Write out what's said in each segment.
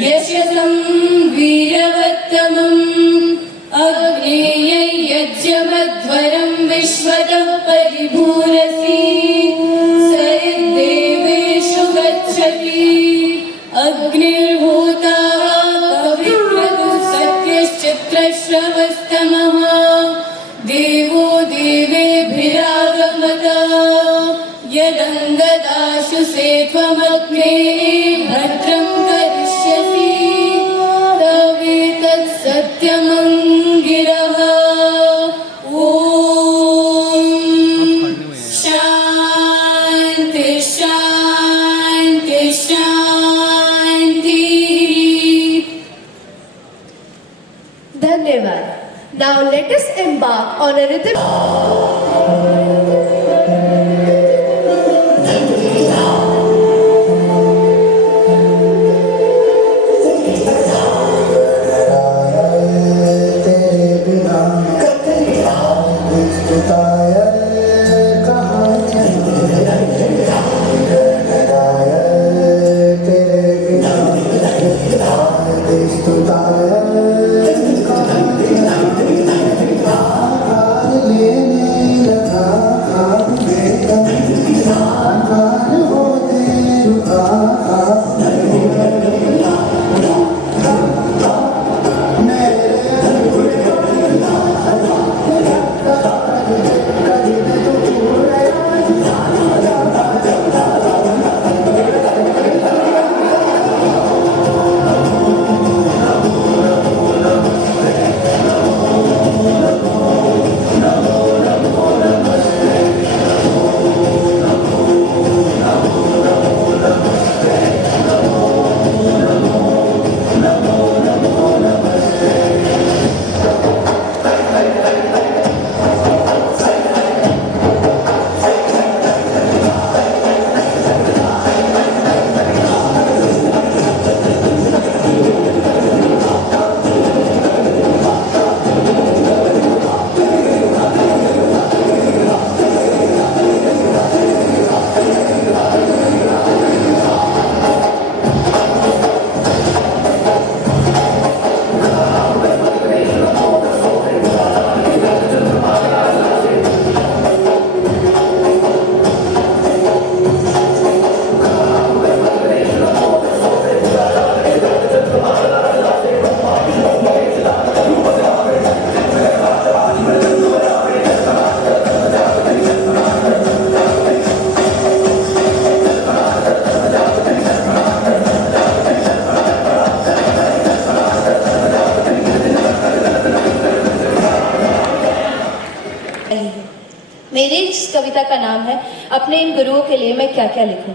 यशसं वीरवत्तमम् अग्नेयज्ञमध्वरं विश्वतः परिभूरसि सयद्देवेषु गच्छति अग्निर्भूता पवित्रतु सत्यश्चित्रश्रवस्तमः देवो देवेभिरागमत यदङ्गदाशु सेत्वमग्ने भद्रं करिष्यसि तवेतत् सत्यमङ्गिरः ॐ शान्ति शान्ति शान्तिः। धन्यवाद। Now let us embark on a rhythm. मेरी इस कविता का नाम है अपने इन गुरुओं के लिए मैं क्या क्या लिखूं।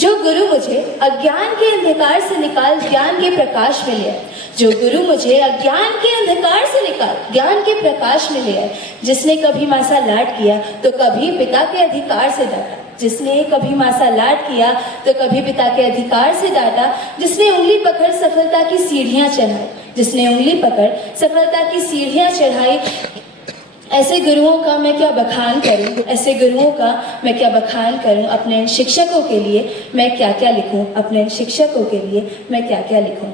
जो गुरु मुझे अज्ञान के अंधकार से निकाल ज्ञान के प्रकाश में ले आए, जो गुरु मुझे अज्ञान के अंधकार से निकाल ज्ञान के प्रकाश में ले आए, जिसने कभी माँ सा लाड किया तो कभी पिता के अधिकार से डांटा, जिसने कभी माँ सा लाड किया तो कभी पिता के अधिकार से डांटा, जिसने उंगली पकड़ सफलता की सीढ़ियां चढ़ाई, जिसने उंगली पकड़ सफलता की सीढ़ियां चढ़ाई, ऐसे गुरुओं का मैं क्या बखान करूं, ऐसे गुरुओं का मैं क्या बखान करूं। अपने शिक्षकों के लिए मैं क्या क्या लिखूं, अपने शिक्षकों के लिए मैं क्या क्या लिखूं।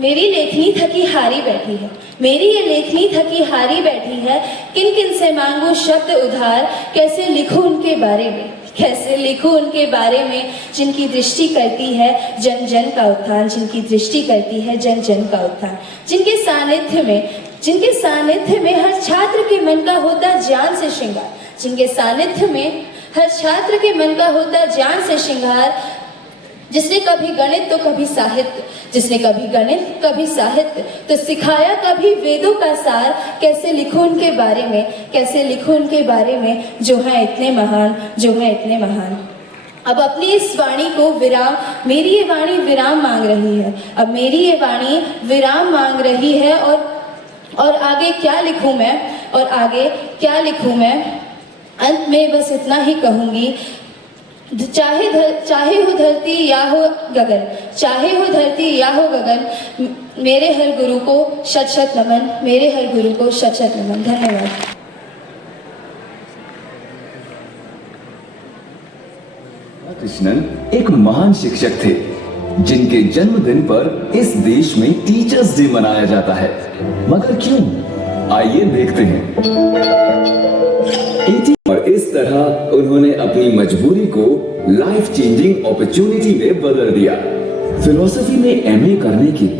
मेरी लेखनी थकी हारी बैठी है, मेरी ये लेखनी थकी हारी बैठी है, किन किन से मांगू शब्द उधार, कैसे लिखूं उनके बारे में, कैसे लिखूं उनके बारे में, जिनकी दृष्टि करती है जन जन का उत्थान, जिनकी दृष्टि करती है जन जन का उत्थान, जिनके सानिध्य में हर छात्र के मन का होता ज्ञान से श्रृंगार, जिनके सानिध्य में हर छात्र के मन का होता ज्ञान से श्रृंगार, जिसने कभी गणित तो कभी साहित्य, जिसने कभी गणित कभी साहित्य तो सिखाया कभी वेदों का सार, कैसे लिखूं उनके बारे में, कैसे लिखूं उनके बारे में, जो है इतने महान, जो है इतने महान। अब अपनी इस वाणी को विराम, मेरी ये वाणी विराम मांग रही है। अब मेरी ये वाणी विराम मांग रही है और आगे क्या लिखूं मैं, और आगे क्या लिखूं मैं। अंत में बस इतना ही कहूंगी, चाहे हो धरती या हो गगन, चाहे हो धरती या हो गगन, मेरे हर गुरु को शत शत नमन, मेरे हर गुरु को शत शत नमन। धन्यवाद। कृष्णन एक महान शिक्षक थे जिनके जन्मदिन पर इस देश में टीचर्स डे मनाया जाता है। मगर क्यों, आइए देखते हैं। और इस तरह उन्होंने अपनी मजबूरी को लाइफ चेंजिंग अपॉर्चुनिटी में बदल दिया। फिलॉसफी में एमए करने की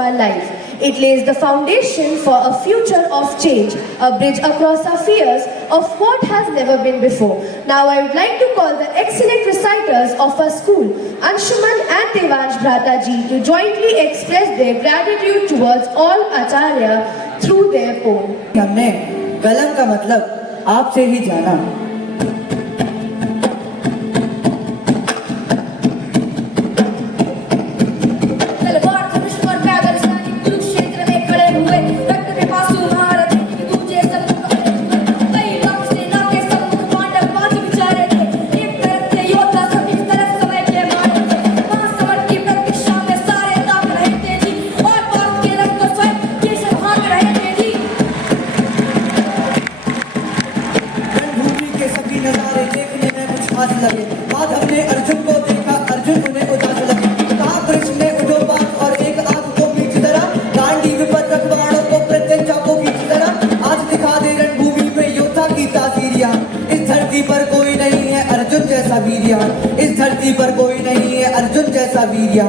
our life. It lays the foundation for a future of change, a bridge across our fears of what has never been before. Now I would like to call the excellent reciters of our school, Anshuman and Devansh Bhrataji, to jointly express their gratitude towards all Acharya through their poem. हमने कलम का मतलब आपसे ही जाना। कई लगे। माधव ने अर्जुन को देखा, अर्जुन उन्हें उदास लगे। कहा कृष्ण ने उठो पास और एक आंख को पीछ धरा। गांडीव पर रखवाड़ों को प्रत्यंचा को खींच धरा। आज दिखा दे रणभूमि में योद्धा की तासीरिया। इस धरती पर कोई नहीं है अर्जुन जैसा वीरिया। इस धरती पर कोई नहीं है अर्जुन जैसा वीरिया।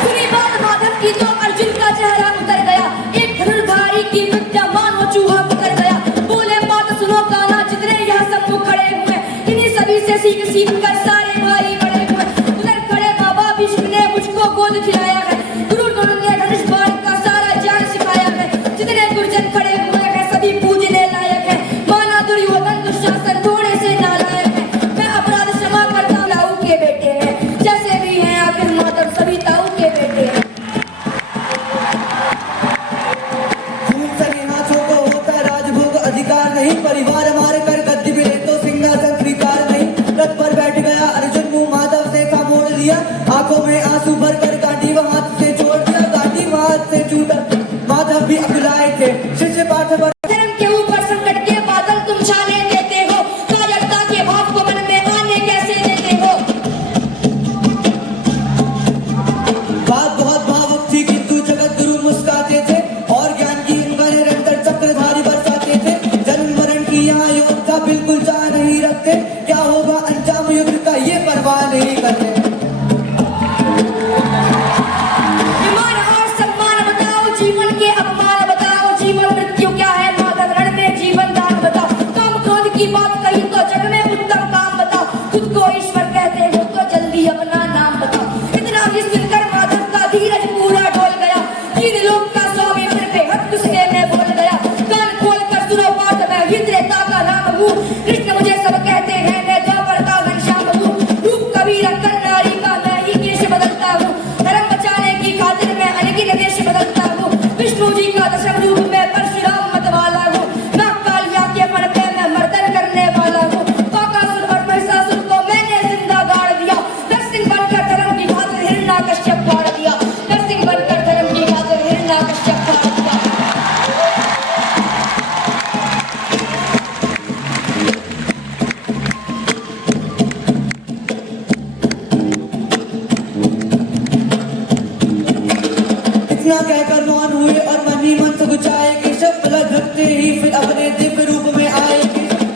सुनी बात माधव की तो अर्जुन का चेहरा उतर गया। एक धनुर्धारी की विद्या मानो चूहा पकड़ गया। बोले बात सुनो कान्हा, जितने यहाँ सम्मुख खड़े हुए, इन्हीं सभी से सीख सीख कर सारे भाई बड़े हुए। उधर खड़े बाबा भीष्म ने मुझको गोद खिलाया है। दुर्योधन ने धनुष बाण का सारा ज्ञान सिखाया है। जितने गुरुजन खड़े हुए हैं सभी पूजने लायक है। माना दुर्योधन दुशासन थोड़े से नालायक है। मैं अपराध क्षमा करता हूं, ताऊ के बेटे हैं। जैसे भी हैं आखिर माधव सभी ताऊ के बेटे हैं। खून सगे हाथों को होता राजभोग अधिकार नहीं। परिवार मार कर गद्दी मिले तो सिंहासन स्वीकार नहीं। रथ पर बैठ गया अर्जुन, मुंह माधव से था मोड़ लिया। आंखों में आंसू भर कर गांडीव हाथ से छोड़ दिया। गांडीव हाथ से छूटा, माधव भी अकुलाए थे। शिष्य पार्थ पर धर्म के ऊपर संकट के बादल तुम छाने देते हो। कायरता के भाव को मन में आने कैसे देते हो। बात बहुत भावुक थी किंतु जगत गुरु मुस्काते थे और ज्ञान की उंगलियां निरंतर चक्रधारी बरसाते थे। जन्म मरण की यहाँ योद्धा बिल्कुल चाह नहीं रखते। क्या होगा अंजाम युद्ध का ये परवाह नहीं करते। विमान और सम्मान बताओ, जीवन के अपमान बताओ। जीवन मृत्यु क्या है माधव, रण में जीवन दान बताओ। काम क्रोध की बात कही तो जग में उत्तम काम बताओ। खुद को ईश्वर कहते हो तो जल्दी अपना नाम बताओ। इतना ही सुनकर माधव का धीरज पूरा डोल गया। तीन लोक का स्वामी फिर बेहद गुस्से में बोल गया। कान खोल कर सुनो बात, मैं ही त्रेता का राम हूँ। कृष्ण मुझे सब कहते हैं, मैं द्वापर का घनश्याम हूँ। रूप कबीर कर नारी का मैं ही केश बदलता हूँ। धर्म बचाने की खातिर मैं अनगिन देश बदलता हूँ। विष्णु जी का दशम रूप में परशुराम मत वाला हूँ। मैं कालिया के फन पे मैं मर्दन करने वाला हूँ। काकासुर और महिषासुर को मैंने जिंदा गाड़ दिया। नरसिंह बनकर धर्म की खातिर हिरण्यकश्यप फाड़ दिया। नरसिंह बनकर धर्म की खातिर हिरण्यकश्यप फाड़ दिया। इतना कहकर मौन हुए और मन ही मन से गुचाए केशव। पलक झपकते ही फिर अपने दिव्य रूप में आए।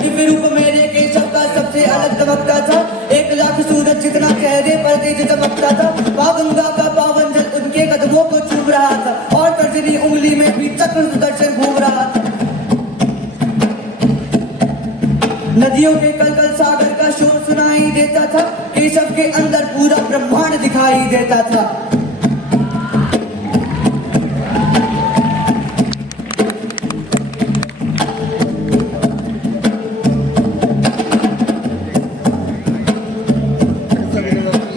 दिव्य रूप मेरे केशव का सबसे अलग चमकता था। 1,00,000 सूरज जितना चेहरे पर तेज चमकता था। वहाँ गंगा का पावन जल उनके कदमों को चूम रहा था और तर्जनी उंगली में भी चक्र सुदर्शन घूम रहा था। नदियों के कलकल सागर का शोर सुनाई देता था। केशव के अंदर पूरा ब्रह्मांड दिखाई देता था।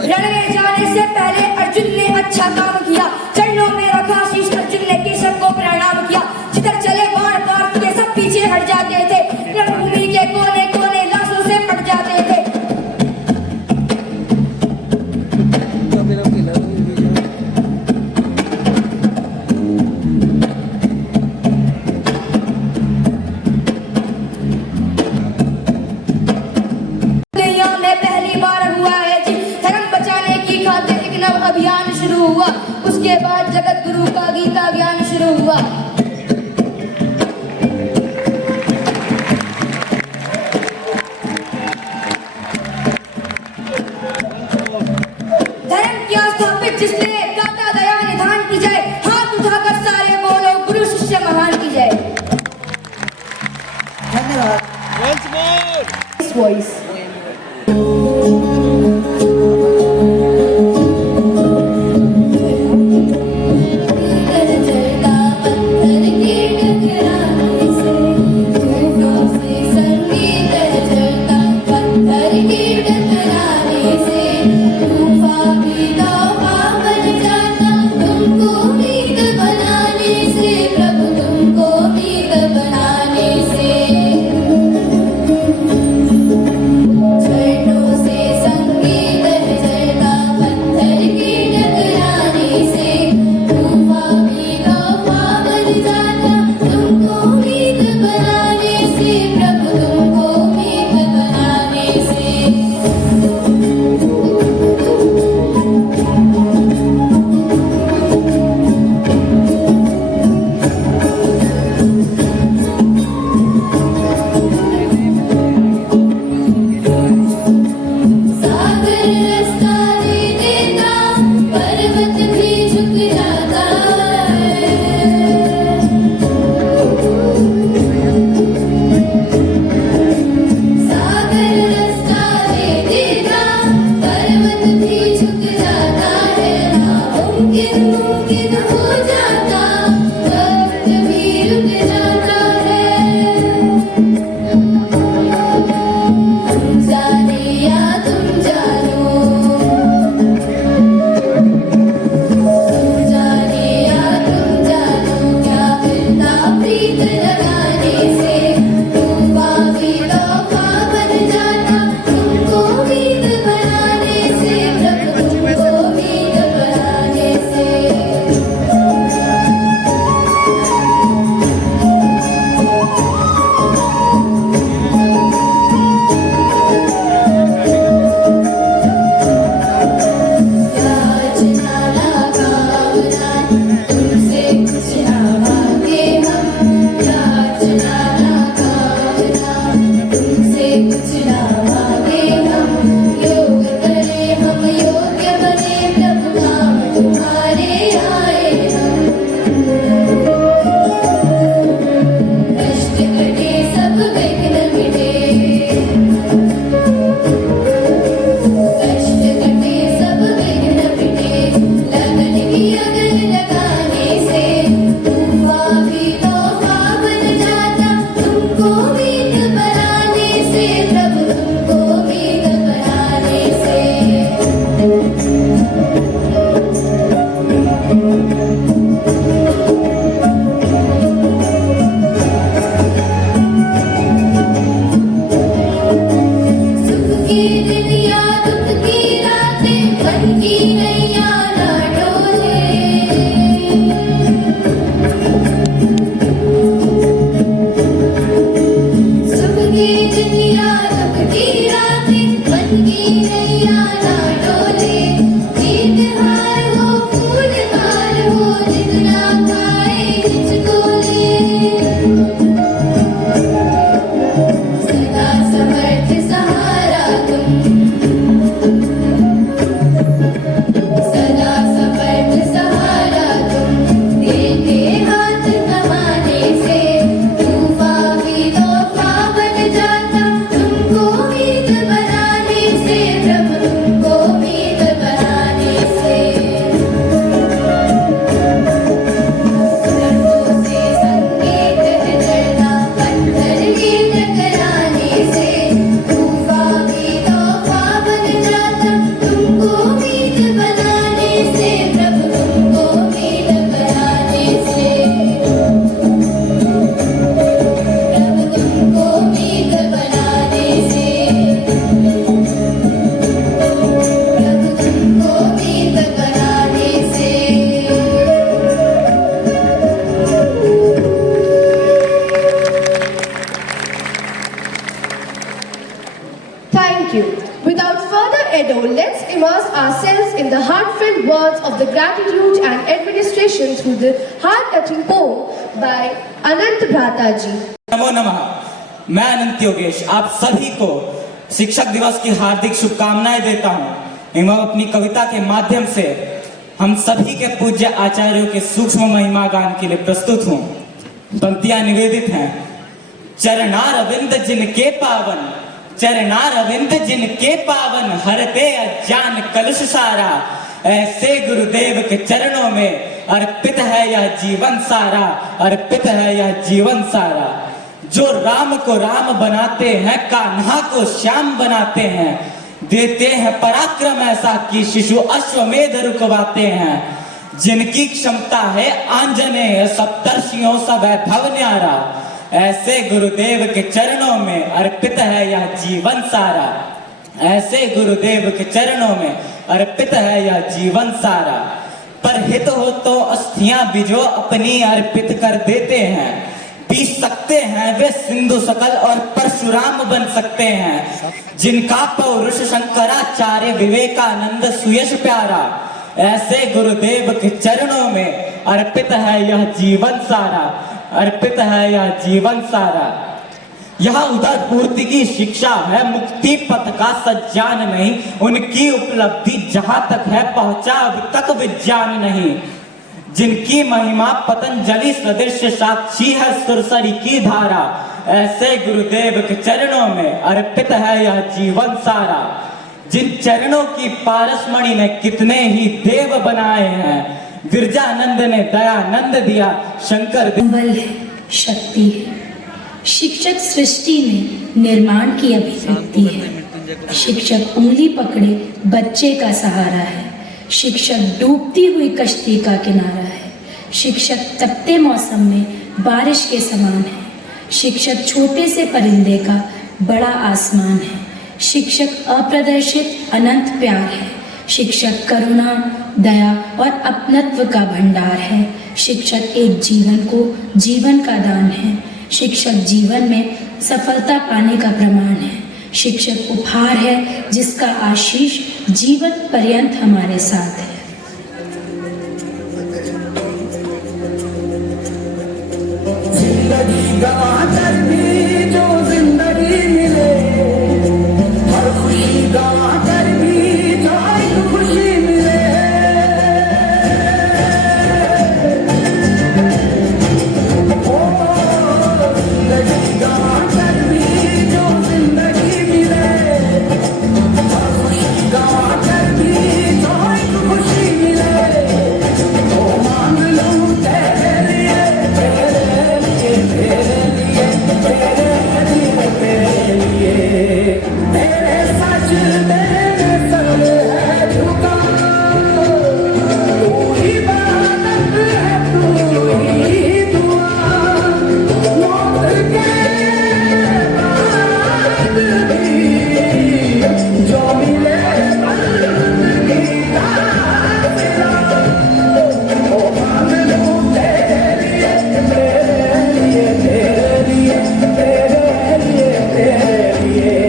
रण में जाने से पहले अर्जुन ने अच्छा काम किया। चरणों में रखा शीश अर्जुन ने केशव को प्रणाम किया। जिधर चले बाण पार्थ के सब पीछे हट जाते थे। रणभूमि के कोने कोने लाशों से पट जाते थे। heartfelt words of the gratitude and administration through the heart-touching poem by Anant Bhrata ji. नमो नमः। मैं अनंत योगेश आप सभी को शिक्षक दिवस की हार्दिक शुभकामनाएं देता हूं एवं अपनी कविता के माध्यम से हम सभी के पूज्य आचार्यों के सूक्ष्म महिमा गान के लिए प्रस्तुत हूं। पंक्तियां निवेदित हैं। चरणारविंद जिनके पावन, चरणारविंद जिनके पावन, हरते अज्ञान कलुष सारा, ऐसे गुरुदेव के चरणों में अर्पित है यह जीवन सारा, अर्पित है यह जीवन सारा। जो राम को राम बनाते हैं, कान्हा को श्याम बनाते हैं, देते हैं पराक्रम ऐसा कि शिशु अश्वमेध रुकवाते हैं। जिनकी क्षमता है आंजनेय, सप्तर्षियों सा वैभव न्यारा, ऐसे गुरुदेव के चरणों में अर्पित है यह जीवन सारा, ऐसे गुरुदेव के चरणों में अर्पित है यह जीवन सारा। पर हित हो तो अस्थियां भी जो अपनी अर्पित कर देते हैं, पी सकते हैं वे सिंधु सकल और परशुराम बन सकते हैं। जिनका पौरुष शंकराचार्य विवेकानंद सुयश प्यारा, ऐसे गुरुदेव के चरणों में अर्पित है यह जीवन सारा, अर्पित है यह जीवन सारा। यह उधर पूर्ति की शिक्षा है, मुक्ति पथ का सज्जान नहीं, उनकी उपलब्धि जहां तक है पहुंचा अब तक विज्ञान नहीं। जिनकी महिमा पतंजलि सदृश साक्षी है सुरसरी की धारा, ऐसे गुरुदेव के चरणों में अर्पित है यह जीवन सारा। जिन चरणों की पारसमणि ने कितने ही देव बनाए हैं, विरजानंद ने दयानंद दिया, शंकर बल है, शक्ति है। शिक्षक सृष्टि में निर्माण की अभिव्यक्ति है। शिक्षक उंगली पकड़े बच्चे का सहारा है। शिक्षक डूबती हुई कश्ती का किनारा है। शिक्षक तपते मौसम में बारिश के समान है। शिक्षक छोटे से परिंदे का बड़ा आसमान है। शिक्षक अप्रदर्शित अनंत प्यार है। शिक्षक करुणा, दया और अपनत्व का भंडार है। शिक्षक एक जीवन को जीवन का दान है। शिक्षक जीवन में सफलता पाने का प्रमाण है। शिक्षक उपहार है जिसका आशीष जीवन पर्यंत हमारे साथ है। जिंदगी गवा कर भी जो जिंदगी मिले, हर खुशी गवा कर भी जो एक खुशी मिले। ओ जिंदगी गवा कर भी जो जिंदगी मिले, हर खुशी गवा कर भी जो एक खुशी मिले। तो मांग लूं तेरे लिए, तेरे लिए, तेरे लिए, तेरे लिए, तेरे सच तेरे सर है झुका। तू ही इबादत है, तू ही दुआ। मौत के बाद भी जो मिले बंदगी का सिला। ओ मांग लूं तेरे लिए, तेरे लिए, तेरे लिए, तेरे लिए, तेरे लिए।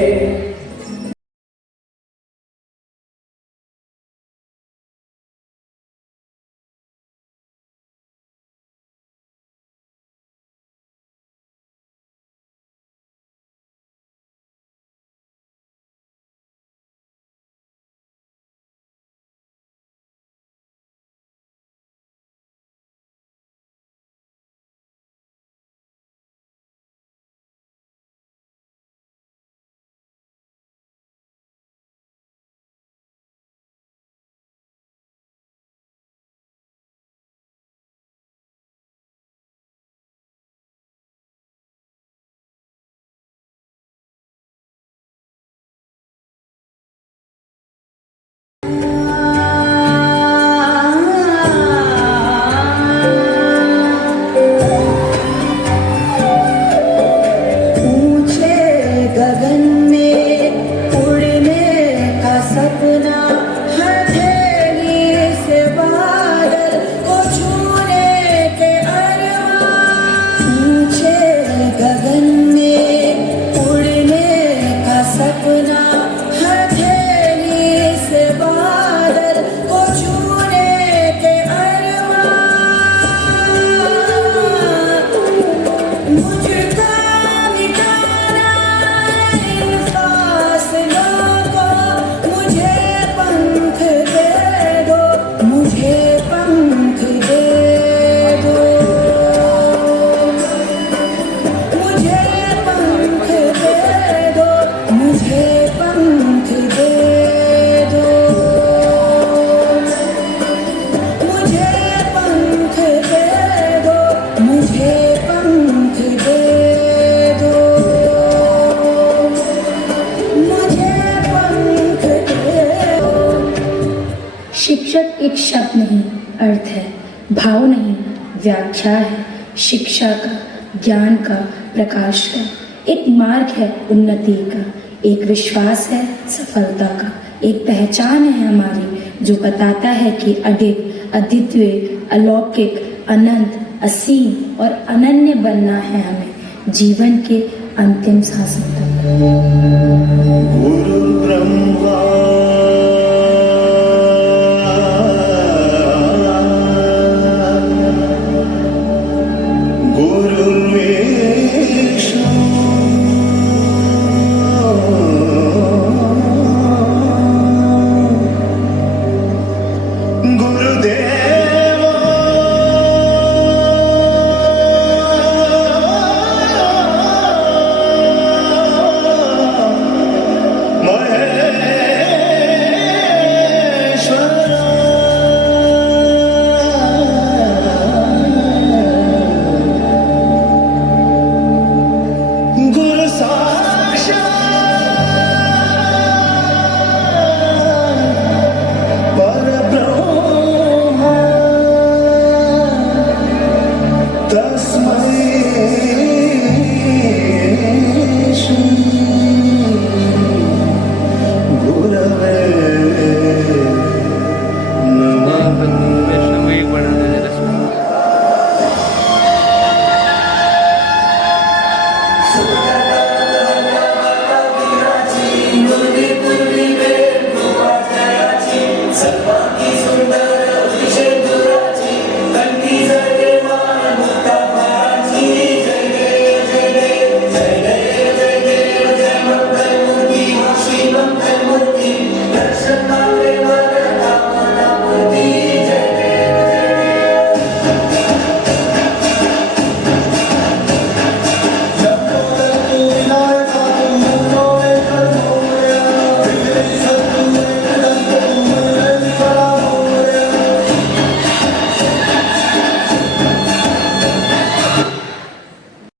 अर्थ है, भाव नहीं व्याख्या है। शिक्षा का, ज्ञान का, प्रकाश का एक मार्ग है उन्नति का, एक विश्वास है सफलता का, एक पहचान है हमारी जो बताता है कि अडिग, अद्वितीय, अलौकिक, अनंत, असीम और अनन्य बनना है हमें जीवन के अंतिम सांसों तक। गुरु